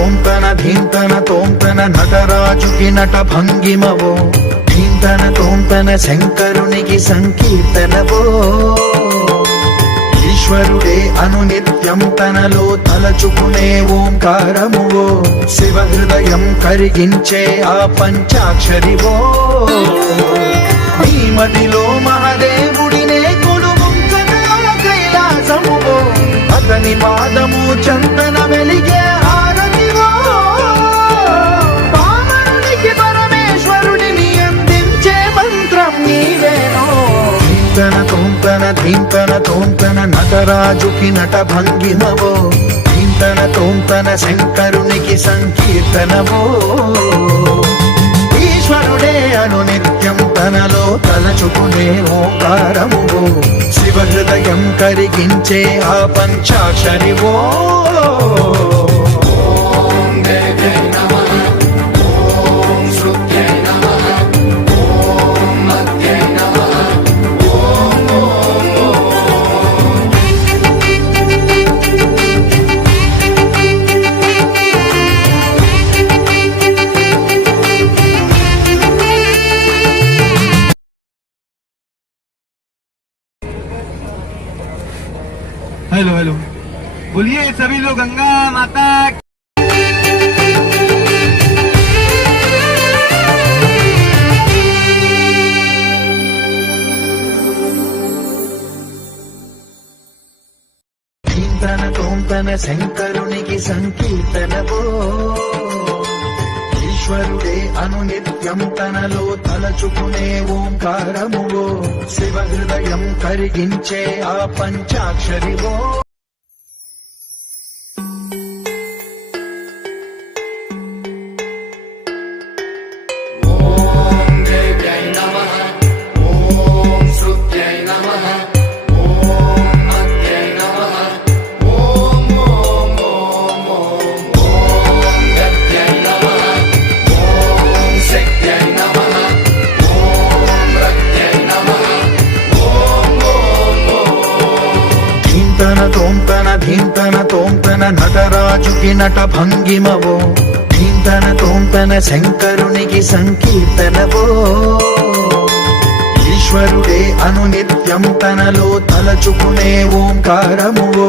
తోంతన ధీంతన తోంతన నటరాజుకి నట భంగిమవో ధీంతన తోంతన శంకరునికి సంకీర్తనవో ఈశ్వరుడే అనునిత్యం తనలో తలచుకునే ఓంకారమువో శివ హృదయం కరిగించే ఆ పంచాక్షరివో ఈ మదిలో మహాదేవుడినే కొలువుంచగా కైలాసమువో అతని పాదము చందన వెలిగే హారతివో పామరునికి పరమేశ్వరుడిని అందించే మంత్రం నీవేనో ధీంతన తోంతన ధీంతన తోంతన నటరాజుకి నట భంగిమవో ధీంతన తోంతన శంకరునికి సంకీర్తనవో ఈశ్వరుడే అనునిత్యం తనలో తలచుకునే ఓంకారమువో శివ హృదయం కరిగించే ఆ పంచాక్షరివో हेलो हेलो बोलिए सभी लोग गंगा माता ధీంతన తోంతన శంకరునికి సంకీర్తనవో ఈశ్వరుడే అనునిత్యం తనలో తలచుకునే ఓంకారమువో శివ హృదయం కరిగించే ఆ పంచాక్షరివో తోంతన ధీంతన తోంతన నటరాజుకి నట భంగిమవో ధీంతన తోంతన శంకరునికి సంకీర్తనవో ఈశ్వరుడే అనునిత్యం తనలో తలచుకునే ఓంకారమువో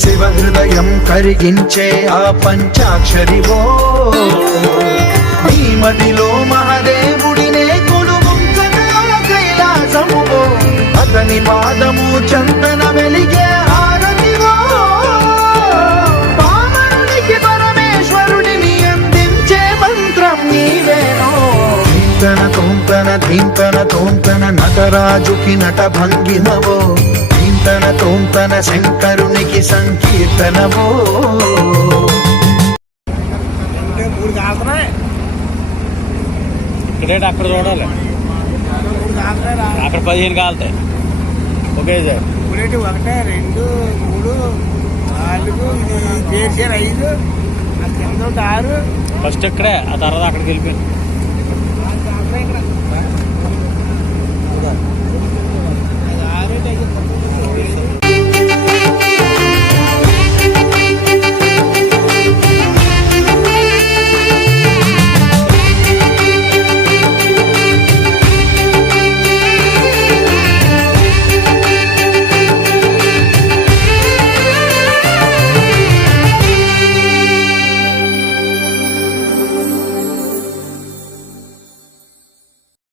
శివ హృదయం కరిగించే ఆ పంచాక్షరివో ఈ మదిలో మహాదేవుడినే కొలువుంచగా కైలాసమువో అతని పాదము చందన వెలిగే హారతివో పామరునికి పరమేశ్వరుడిని అందించే మంత్రం నీవేనో ధీంతన తోంతన ధీంతన తోంతన నటరాజుకి నట భంగిమవో ధీంతన తోంతన శంకరునికి సంకీర్తనవో రేట్ అక్కడ చూడాలి అక్కడ 15 కాలుతాయి ఓకే సార్ బుల్లెట్ 1 2 3 4 ఇది 5 కింద 6 ఫస్ట్ ఇక్కడే ఆ తర్వాత అక్కడికి వెళ్ళిపోయింది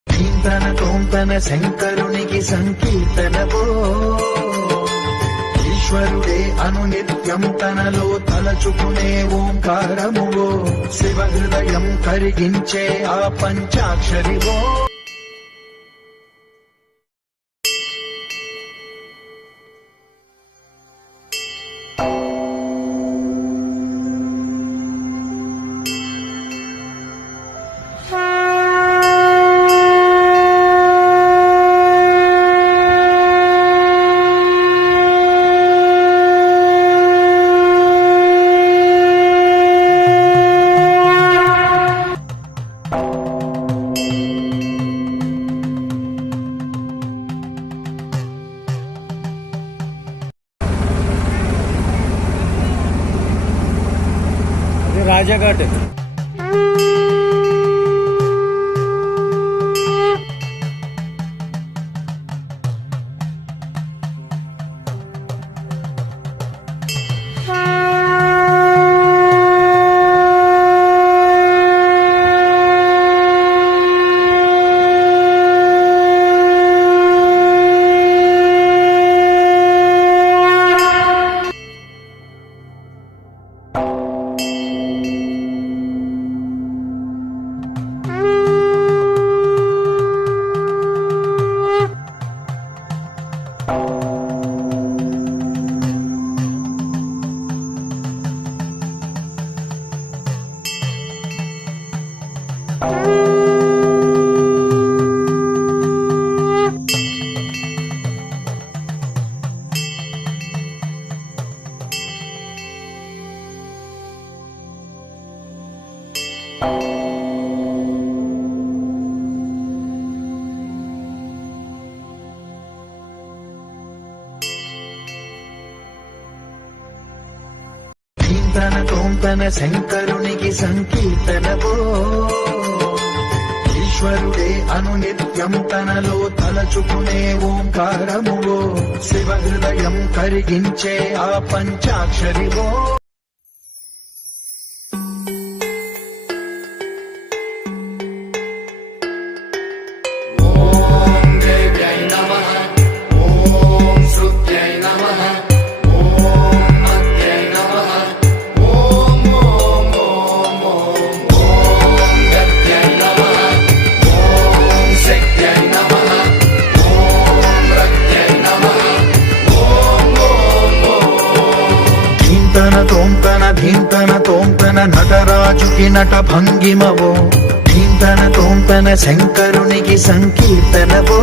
ధీంతన తోంతన శంకరునికి సంకీర్తనవో ఈశ్వరుడే అనునిత్యం తనలో తలచుకునే ఓంకారమువో శివ హృదయం కరిగించే ఆ పంచాక్షరివో ఇది రాజాఘాట్. ధీంతన తోంతన శంకరునికి సంకీర్తనవో ఈశ్వరుడే అనునిత్యం తనలో తలచుకునే ఓంకారమువో శివ హృదయం కరిగించే ఆ పంచాక్షరివో. ధీంతన తోంతన నటరాజుకి నట భంగిమవో ధీంతన తోంతన శంకరునికి సంకీర్తనవో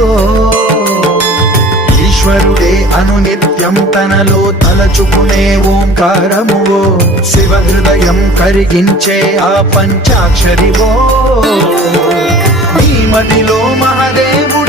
ఈశ్వరుడే అనునిత్యం తనలో తలచుకునే ఓంకారమువో శివ హృదయం కరిగించే ఆ పంచాక్షరివో. నీ మదిలో మహదేవుడు